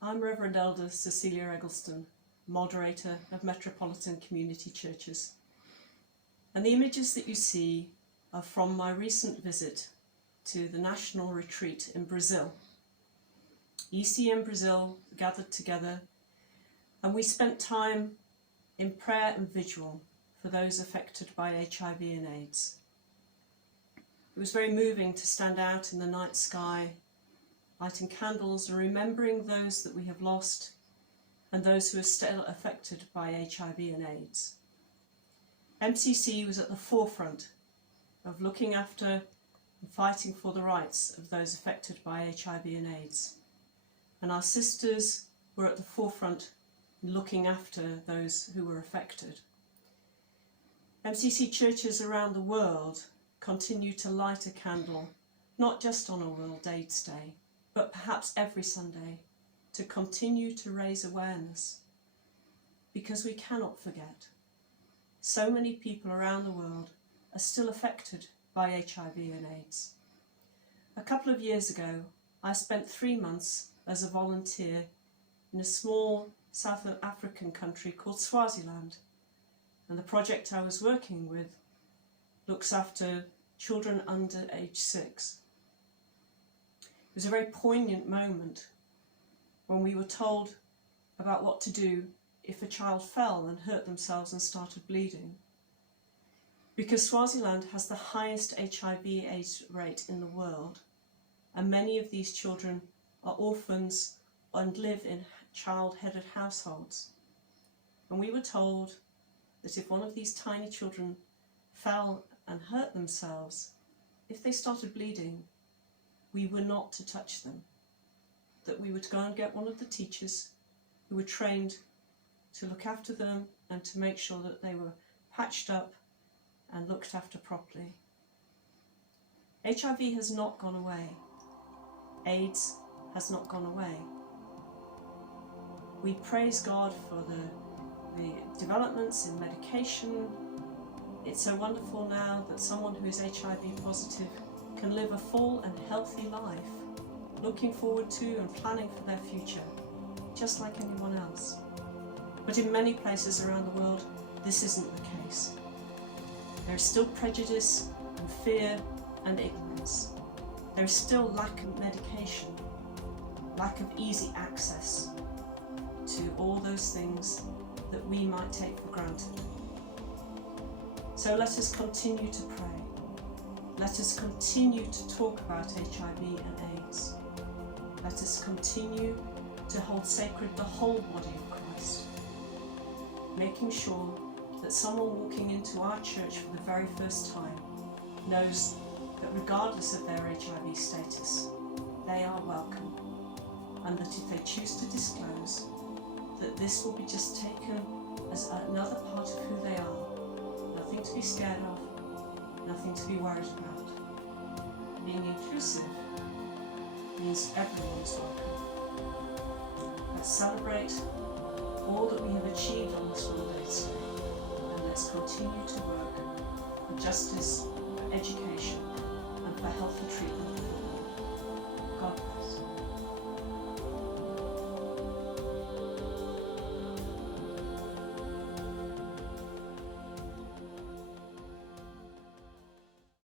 I'm Reverend Elder Cecilia Eggleston, Moderator of Metropolitan Community Churches. And the images that you see are from my recent visit to the National Retreat in Brazil. ECM Brazil gathered together and we spent time in prayer and vigil for those affected by HIV and AIDS. It was very moving to stand out in the night sky, lighting candles and remembering those that we have lost and those who are still affected by HIV and AIDS. MCC was at the forefront of looking after and fighting for the rights of those affected by HIV and AIDS. And our sisters were at the forefront in looking after those who were affected. MCC churches around the world continue to light a candle, not just on a World AIDS Day, but perhaps every Sunday, to continue to raise awareness. Because we cannot forget, so many people around the world are still affected by HIV and AIDS. A couple of years ago, I spent 3 months as a volunteer in a small South African country called Swaziland, and the project I was working with looks after children under age 6. It was a very poignant moment when we were told about what to do if a child fell and hurt themselves and started bleeding. Because Swaziland has the highest HIV/AIDS rate in the world, and many of these children are orphans and live in child-headed households. And we were told that if one of these tiny children fell and hurt themselves, if they started bleeding, we were not to touch them, that we were to go and get one of the teachers who were trained to look after them and to make sure that they were patched up and looked after properly. HIV has not gone away. AIDS has not gone away. We praise God for the developments in medication. It's so wonderful now that someone who is HIV positive can live a full and healthy life, looking forward to and planning for their future, just like anyone else. But in many places around the world, this isn't the case. There is still prejudice and fear and ignorance. There is still lack of medication, lack of easy access to all those things that we might take for granted. So let us continue to pray. Let us continue to talk about HIV and AIDS. Let us continue to hold sacred the whole body of Christ, making sure that someone walking into our church for the very first time knows that regardless of their HIV status, they are welcome, and that if they choose to disclose, that this will be just taken as another part of who they are. Nothing to be scared of, nothing to be worried about. Being inclusive means everyone's welcome. Let's celebrate all that we have achieved on this World AIDS Day, and let's continue to work for justice, for education,